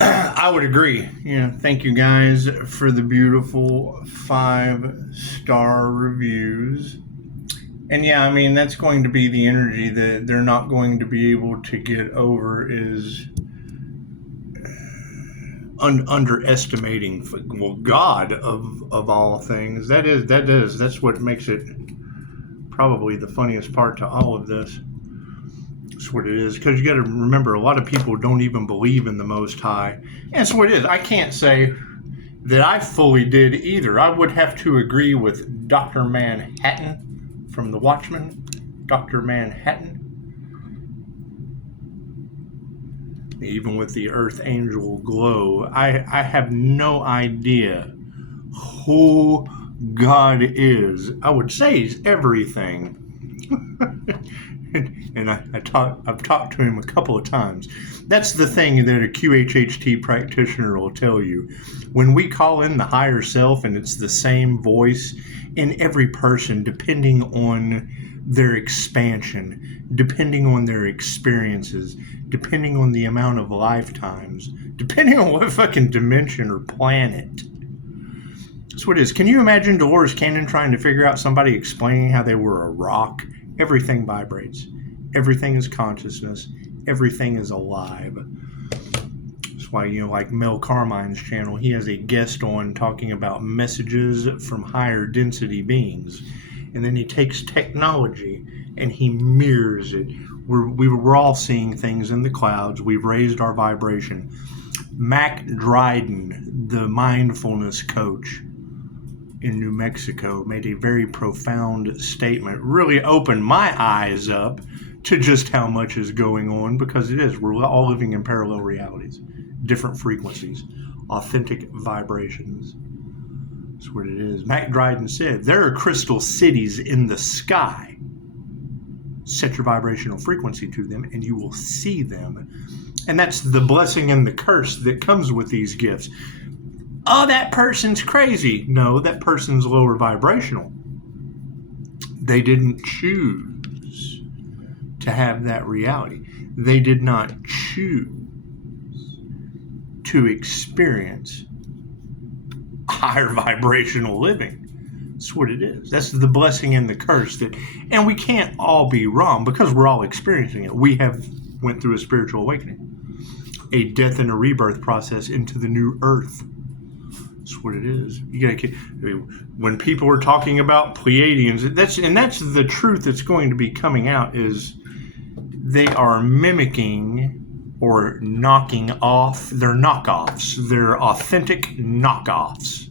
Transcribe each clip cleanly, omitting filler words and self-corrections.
I would agree. Yeah, thank you guys for the beautiful 5-star reviews. And yeah, I mean, that's going to be the energy that they're not going to be able to get over is underestimating, well, God of all things. That's what makes it probably the funniest part to all of this. That's what it is. Because you got to remember, a lot of people don't even believe in the Most High. And that's what it is. I can't say that I fully did either. I would have to agree with Dr. Manhattan from The Watchmen. Dr. Manhattan. Even with the Earth Angel Glow, I have no idea who God is. I would say he's everything. And I've talked to him a couple of times. That's the thing that a QHHT practitioner will tell you. When we call in the higher self, and it's the same voice in every person, depending on their expansion, depending on their experiences, depending on the amount of lifetimes, depending on what fucking dimension or planet. That's what it is. Can you imagine Dolores Cannon trying to figure out somebody explaining how they were a rock? Everything vibrates. Everything is consciousness. Everything is alive. That's why, like Mel Carmine's channel, he has a guest on talking about messages from higher density beings. And then he takes technology and he mirrors it. We're all seeing things in the clouds. We've raised our vibration. Mac Dryden, the mindfulness coach in New Mexico, made a very profound statement. Really opened my eyes up to just how much is going on, because it is. We're all living in parallel realities, different frequencies, authentic vibrations. That's what it is. Mac Dryden said, there are crystal cities in the sky. Set your vibrational frequency to them and you will see them. And that's the blessing and the curse that comes with these gifts. Oh, that person's crazy. No, that person's lower vibrational. They didn't choose to have that reality. They did not choose to experience higher vibrational living. That's what it is. That's the blessing and the curse. And we can't all be wrong because we're all experiencing it. We have went through a spiritual awakening, a death and a rebirth process into the new earth. That's what it is. When people are talking about Pleiadians, that's the truth that's going to be coming out, is they are mimicking or knocking off their knockoffs, their authentic knockoffs.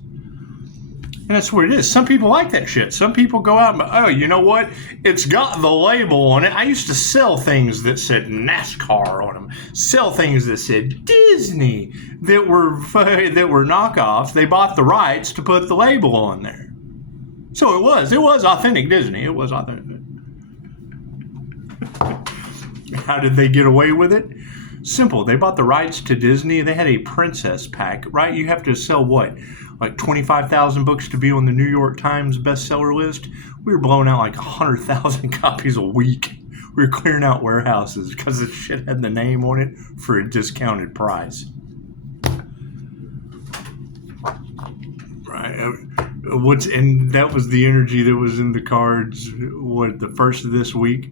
And that's what it is. Some people like that shit. Some people go out and, oh, you know what? It's got the label on it. I used to sell things that said NASCAR on them. Sell things that said Disney that were knockoffs. They bought the rights to put the label on there. So it was authentic Disney. It was authentic. How did they get away with it? Simple. They bought the rights to Disney. They had a princess pack, right? You have to sell what? Like 25,000 books to be on the New York Times bestseller list. We were blowing out like 100,000 copies a week. We were clearing out warehouses because the shit had the name on it for a discounted price. Right. And that was the energy that was in the cards. The first of this week,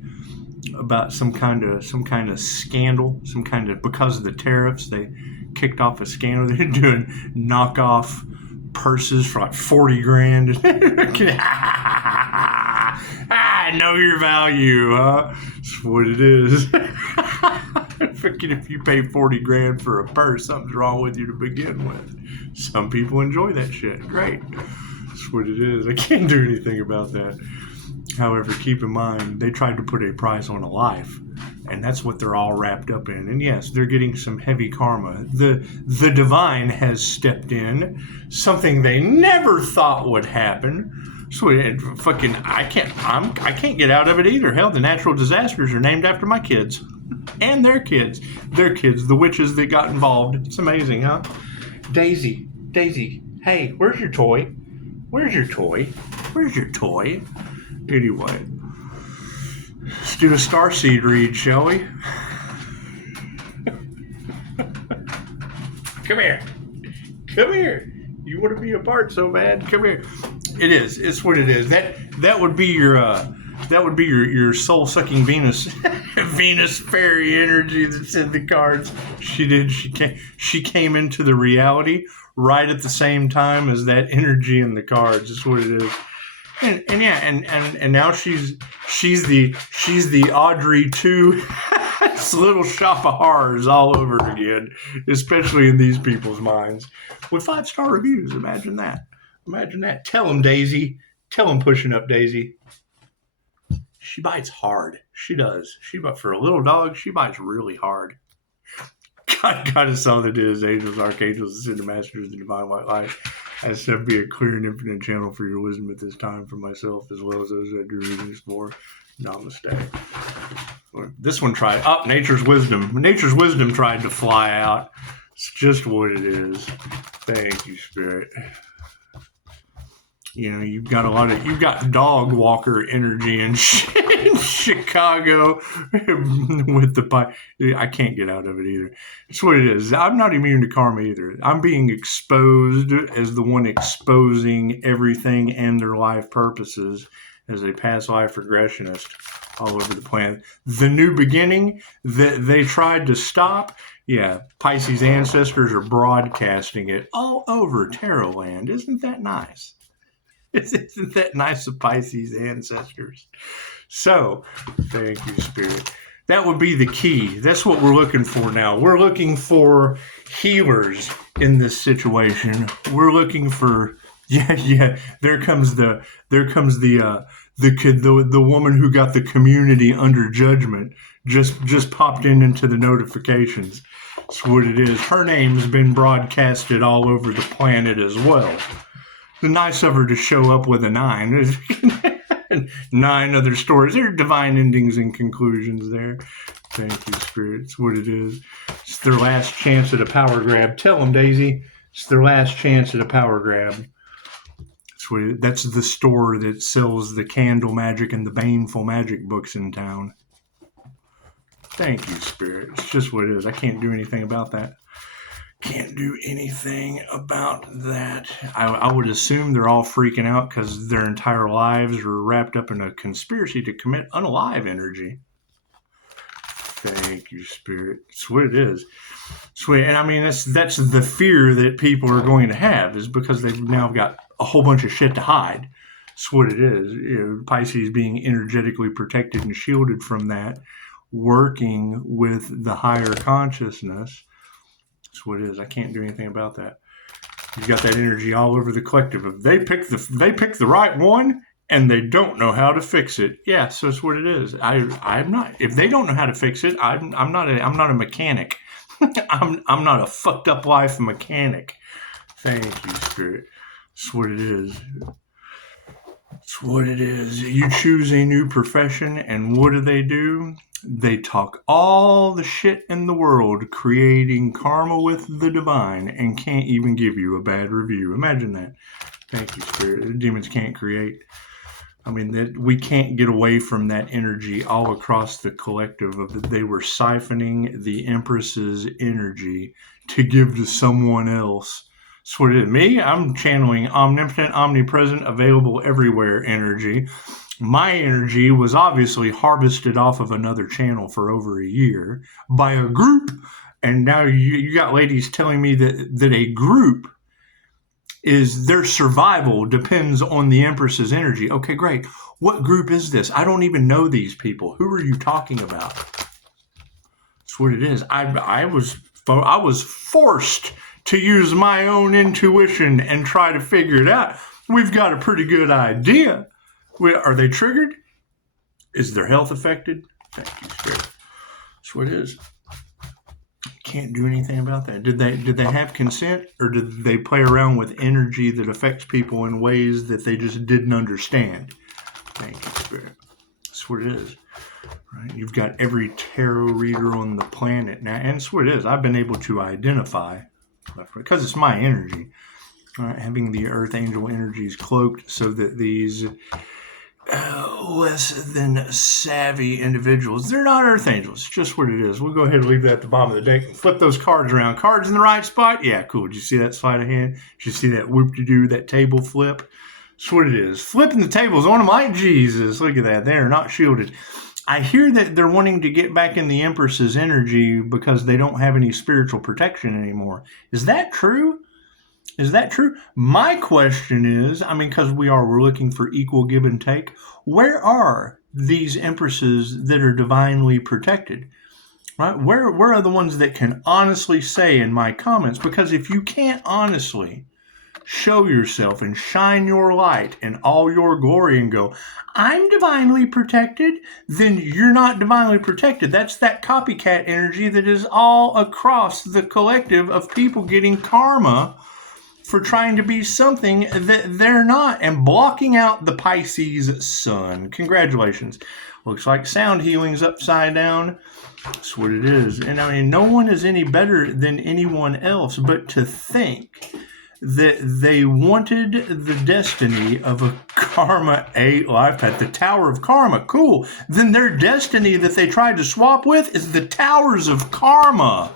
about some kind of scandal, because of the tariffs, they kicked off a scandal. They're doing knockoff purses for like 40 grand. I know your value, huh? That's what it is. If you pay 40 grand for a purse, something's wrong with you to begin with. Some people enjoy that shit. Great. That's what it is. I can't do anything about that. However, keep in mind, they tried to put a price on a life, and that's what they're all wrapped up in. And yes, they're getting some heavy karma. The divine has stepped in, something they never thought would happen. So I can't get out of it either. Hell, the natural disasters are named after my kids and their kids, the witches that got involved. It's amazing, huh? Daisy, hey, where's your toy? Anyway, do a starseed read, shall we? Come here. Come here. You want to be a part so bad? Come here. It is. It's what it is. That would be your soul sucking Venus Venus fairy energy that's in the cards. She came into the reality right at the same time as that energy in the cards. That's what it is. And now she's the Audrey 2. It's Little Shop of Horrors all over again, especially in these people's minds. With 5-star reviews, imagine that. Imagine that. Tell them, Daisy. Tell them, pushing up, Daisy. She bites hard. She does. But for a little dog, she bites really hard. God is all that is. Angels, archangels, ascended masters, the divine white light. As to be a clear and infinite channel for your wisdom at this time for myself, as well as those that do readings for. Namaste. This one tried. Oh, Nature's Wisdom. Nature's Wisdom tried to fly out. It's just what it is. Thank you, Spirit. You know, you've got dog walker energy in Chicago with the, I can't get out of it either. It's what it is. I'm not immune to karma either. I'm being exposed as the one exposing everything and their life purposes as a past life regressionist all over the planet. The new beginning that they tried to stop, yeah, Pisces ancestors are broadcasting it all over Tarot land. Isn't that nice? Isn't that nice of Pisces ancestors? So, thank you, Spirit. That would be the key. That's what we're looking for now. We're looking for healers in this situation. We're looking for, there comes the woman who got the community under judgment just popped into the notifications. That's what it is. Her name's been broadcasted all over the planet as well. Nice of her to show up with a 9. 9 other stories. There are divine endings and conclusions there. Thank you, Spirit. It's what it is. It's their last chance at a power grab. Tell them, Daisy. It's their last chance at a power grab. That's the store that sells the candle magic and the baneful magic books in town. Thank you, Spirit. It's just what it is. I can't do anything about that. Can't do anything about that. I would assume they're all freaking out because their entire lives are wrapped up in a conspiracy to commit unalive energy. Thank you, Spirit. It's what it is. Sweet. And I mean, that's the fear that people are going to have, is because they've now got a whole bunch of shit to hide. It's what it is. You know, Pisces being energetically protected and shielded from that, working with the higher consciousness. That's what it is. I can't do anything about that. You've got that energy all over the collective. If they pick the right one and they don't know how to fix it. Yeah, so that's what it is. I'm not. If they don't know how to fix it, I'm not a mechanic. I'm not a fucked up life mechanic. Thank you, Spirit. That's what it is. It's what it is. You choose a new profession, and what do? They talk all the shit in the world, creating karma with the divine, and can't even give you a bad review. Imagine that. Thank you, Spirit. The demons can't create. I mean, we can't get away from that energy all across the collective of that they were siphoning the Empress's energy to give to someone else. That's what it is. Me, I'm channeling omnipotent, omnipresent, available everywhere energy. My energy was obviously harvested off of another channel for over a year by a group. And now you got ladies telling me that a group is their survival depends on the Empress's energy. Okay, great. What group is this? I don't even know these people. Who are you talking about? That's what it is. I was forced to use my own intuition and try to figure it out. We've got a pretty good idea. Are they triggered? Is their health affected? Thank you, Spirit. That's what it is. Can't do anything about that. Did they have consent, or did they play around with energy that affects people in ways that they just didn't understand? Thank you, Spirit. That's what it is. Right? You've got every tarot reader on the planet now, and that's what it is. I've been able to identify, because it's my energy, having the earth angel energies cloaked so that these less than savvy individuals. They're not Earth Angels. It's just what it is. We'll go ahead and leave that at the bottom of the deck and flip those cards around. Cards in the right spot? Yeah, cool. Did you see that sleight of hand? Did you see that whoop-de-doo, that table flip? That's what it is. Flipping the tables on them like Jesus. Look at that. They're not shielded. I hear that they're wanting to get back in the Empress's energy because they don't have any spiritual protection anymore. Is that true? Is that true? My question is, because we're looking for equal give and take. Where are these empresses that are divinely protected? Right? Where are the ones that can honestly say in my comments? Because if you can't honestly show yourself and shine your light in all your glory and go, I'm divinely protected, then you're not divinely protected. That's that copycat energy that is all across the collective of people getting karma for trying to be something that they're not and blocking out the Pisces sun. Congratulations. Looks like sound healing's upside down. That's what it is. And no one is any better than anyone else, but to think that they wanted the destiny of a karma 8 life path, the Tower of Karma. Cool. Then their destiny that they tried to swap with is the Towers of Karma.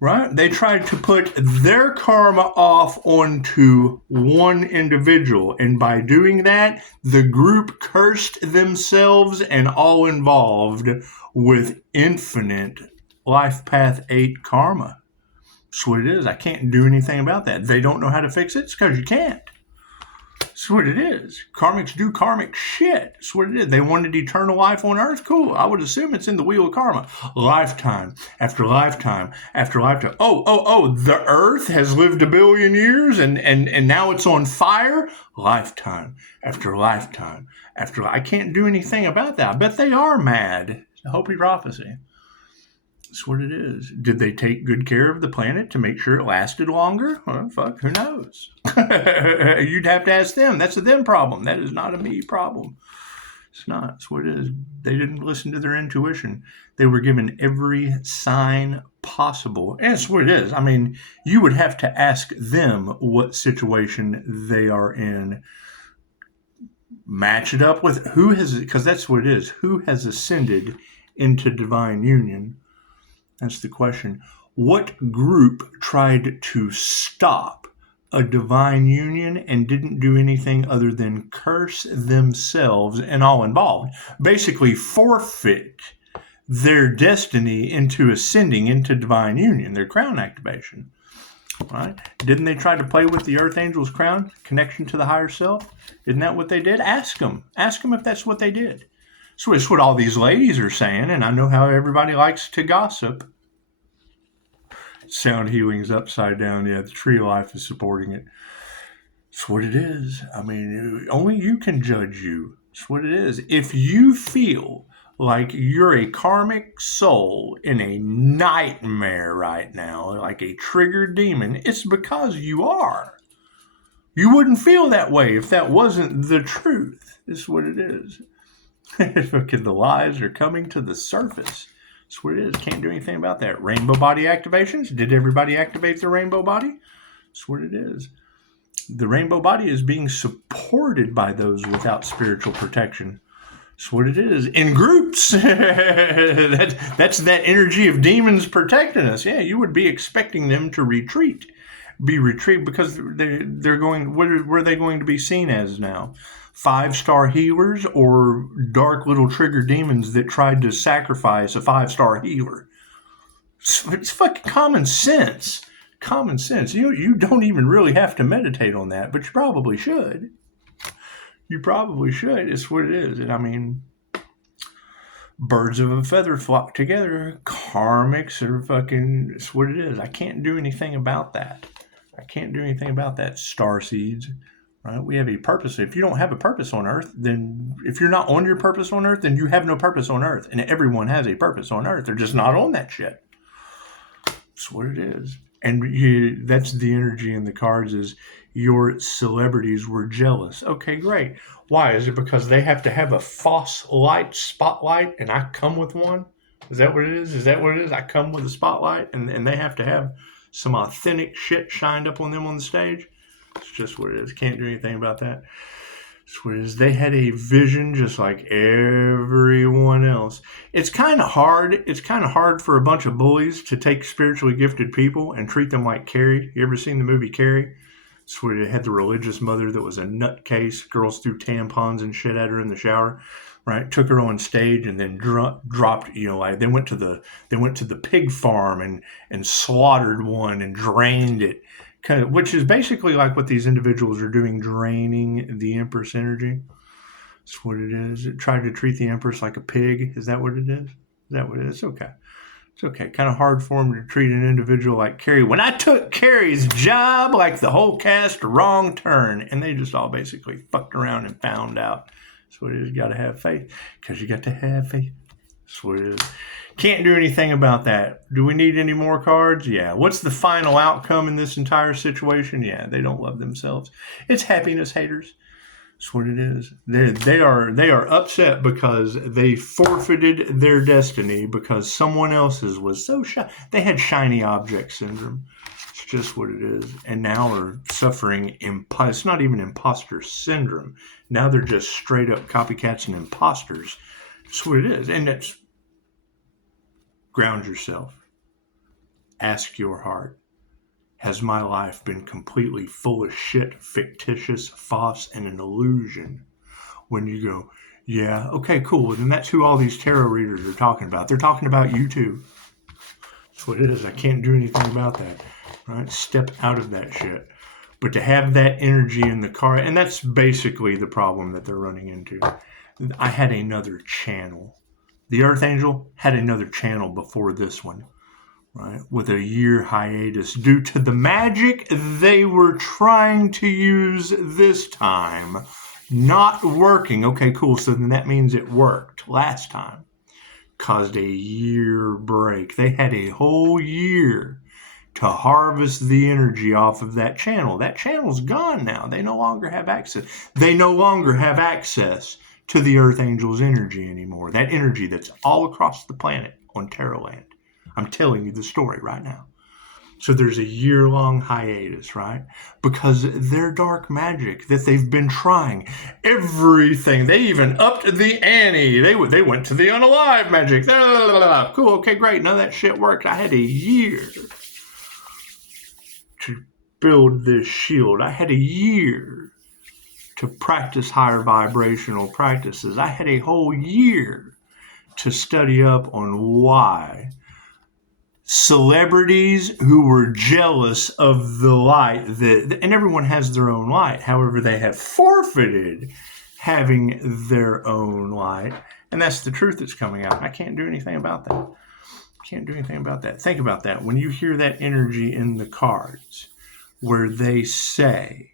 Right? They tried to put their karma off onto one individual. And by doing that, the group cursed themselves and all involved with infinite life path 8 karma. That's what it is. I can't do anything about that. They don't know how to fix it. It's because you can't. That's what it is. Karmics do karmic shit. That's what it is. They wanted eternal life on Earth. Cool. I would assume it's in the wheel of karma. Lifetime after lifetime after lifetime. Oh, the Earth has lived 1 billion years and now it's on fire? Lifetime after lifetime after. I can't do anything about that. I bet they are mad. It's a Hopi prophecy. That's what it is. Did they take good care of the planet to make sure it lasted longer? Well, fuck, who knows? You'd have to ask them. That's a them problem. That is not a me problem. It's not. That's what it is. They didn't listen to their intuition. They were given every sign possible. And that's what it is. You would have to ask them what situation they are in. Match it up with who has, because that's what it is. Who has ascended into divine union? That's the question. What group tried to stop a divine union and didn't do anything other than curse themselves and all involved? Basically forfeit their destiny into ascending into divine union, their crown activation. Right? Didn't they try to play with the Earth Angel's crown, connection to the higher self? Isn't that what they did? Ask them. Ask them if that's what they did. So it's what all these ladies are saying, and I know how everybody likes to gossip. Sound healing's upside down. Yeah, the tree of life is supporting it. It's what it is. Only you can judge you. It's what it is. If you feel like you're a karmic soul in a nightmare right now, like a triggered demon, it's because you are. You wouldn't feel that way if that wasn't the truth. It's what it is. Because the lies are coming to the surface. That's what it is. Can't do anything about that. Rainbow body activations. Did everybody activate their rainbow body? That's what it is. The rainbow body is being supported by those without spiritual protection. That's what it is. In groups. That's that energy of demons protecting us. Yeah, you would be expecting them to retreat. Because they're going, what are they going to be seen as now? 5-star healers or dark little trigger demons that tried to sacrifice a 5-star healer? It's fucking common sense. Common sense. You don't even really have to meditate on that, but you probably should. You probably should. It's what it is. And birds of a feather flock together. Karmics are fucking, it's what it is. I can't do anything about that. Star seeds. Right? We have a purpose. If you don't have a purpose on Earth, then if you're not on your purpose on Earth, then you have no purpose on Earth. And everyone has a purpose on Earth. They're just not on that shit. That's what it is. And that's the energy in the cards is your celebrities were jealous. Okay, great. Why? Is it because they have to have a false light spotlight and I come with one? Is that what it is? I come with a spotlight and they have to have some authentic shit shined up on them on the stage? It's just what it is. Can't do anything about that. Whereas they had a vision just like everyone else. It's kind of hard. It's kind of hard for a bunch of bullies to take spiritually gifted people and treat them like Carrie. You ever seen the movie Carrie? It's where they had the religious mother that was a nutcase. Girls threw tampons and shit at her in the shower, right? Took her on stage and then dropped. Like they went to the pig farm and slaughtered one and drained it. Which is basically like what these individuals are doing, draining the Empress energy. That's what it is. It tried to treat the Empress like a pig. Is that what it is? Is that what it is? It's okay. It's okay. Kind of hard for them to treat an individual like Carrie. When I took Carrie's job, like the whole cast, wrong turn. And they just all basically fucked around and found out. That's what it is. You got to have faith. Because you got to have faith. That's what it is. Can't do anything about that. Do we need any more cards? Yeah. What's the final outcome in this entire situation? Yeah, they don't love themselves. It's happiness haters. That's what it is. They are upset because they forfeited their destiny because someone else's was so shy. They had shiny object syndrome. It's just what it is. And now are suffering it's not even imposter syndrome. Now they're just straight up copycats and imposters. That's what it is. And it's ground yourself. Ask your heart. Has my life been completely full of shit, fictitious, false, and an illusion? When you go, yeah, okay, cool. Then that's who all these tarot readers are talking about. They're talking about you too. That's what it is. I can't do anything about that. Right? Step out of that shit. But to have that energy in the car, and that's basically the problem that they're running into. I had another channel. The Archangel had another channel before this one, right? With a year hiatus due to the magic they were trying to use this time not working. Okay, cool. So then that means it worked last time. Caused a year break. They had a whole year to harvest the energy off of that channel. That channel's gone now. They no longer have access. They no longer have access to the Earth Angel's energy anymore. That energy that's all across the planet on Tarotland. I'm telling you the story right now. So there's a year-long hiatus, right? Because their dark magic that they've been trying, everything, they even upped the ante. They went to the unalive magic. Cool, okay, great. None of that shit worked. I had a year to build this shield. I had a year to practice higher vibrational practices. I had a whole year to study up on why celebrities who were jealous of the light and everyone has their own light. However, they have forfeited having their own light. And that's the truth that's coming out. I can't do anything about that. Can't do anything about that. Think about that. When you hear that energy in the cards where they say,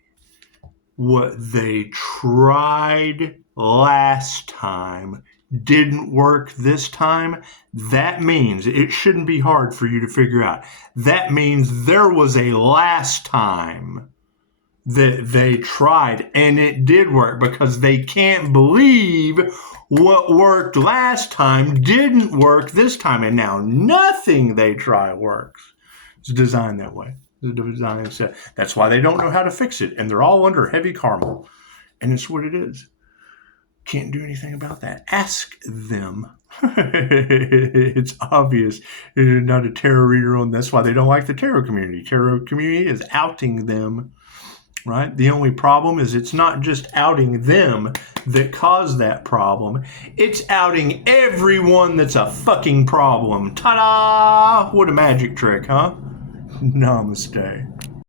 what they tried last time didn't work this time, that means it shouldn't be hard for you to figure out. That means there was a last time that they tried and it did work because they can't believe what worked last time didn't work this time. And now nothing they try works. It's designed that way. The design set. That's why they don't know how to fix it, and they're all under heavy karma, and it's what it is. Can't do anything about that. Ask them. It's obvious. You're not a tarot reader on. That's why they don't like the tarot community. Tarot community is outing them, right? The only problem is it's not just outing them that caused that problem. It's outing everyone that's a fucking problem. Ta-da! What a magic trick, huh? Namaste.